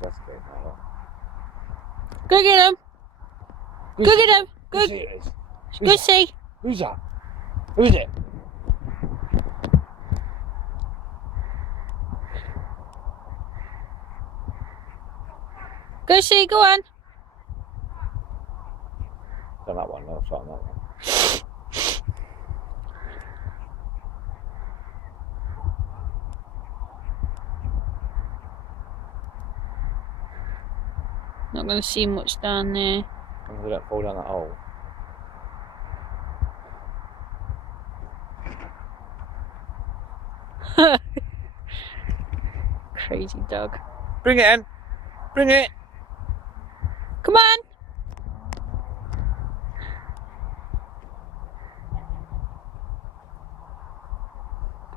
investigating that lot. Go get him. Go get him. Go. Who's it is? Go see. Who's that? Who's it? Go see. Go on. Done that one. No, try that one. Not going to see much down there. As long as they don't fall down that hole. Crazy dog. Bring it in. Bring it. Come on.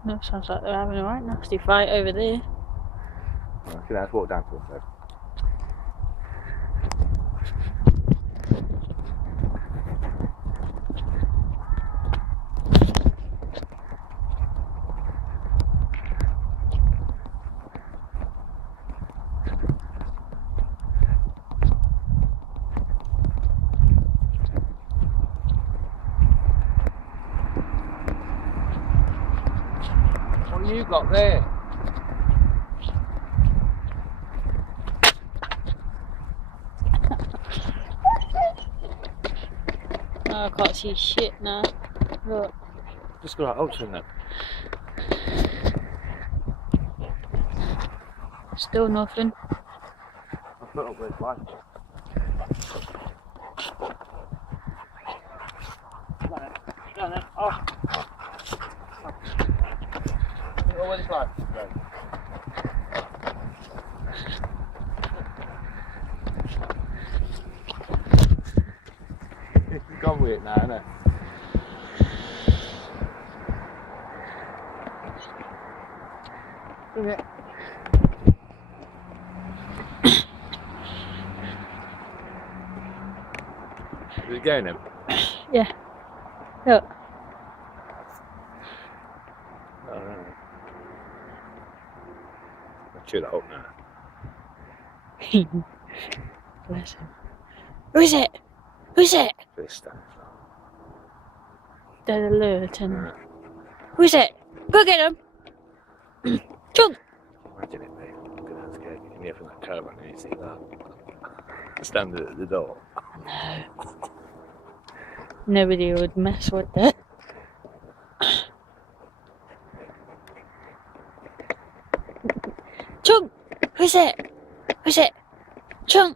No, sounds like they're having a right nasty fight over there. Okay, let's walk down to it. What have you got there? Oh, I can't see shit now. Look. Just got that ultra in there. Still nothing. I'll put up with light. Down there. Oh. What is life? You've gone with it now, isn't it? Bring it. Is it going in? Yeah. Look. No, no, no. I'll chew that up now. Bless him. Who is it? Who's it? This stuff. Dead alert and... Who's it? Go get him! Chug! Imagine it, mate. Look at that scared. You can hear from that caravan and you see that. Standing at the door. No. Nobody would mess with that. Chung! Who's it? Who's it? Chung!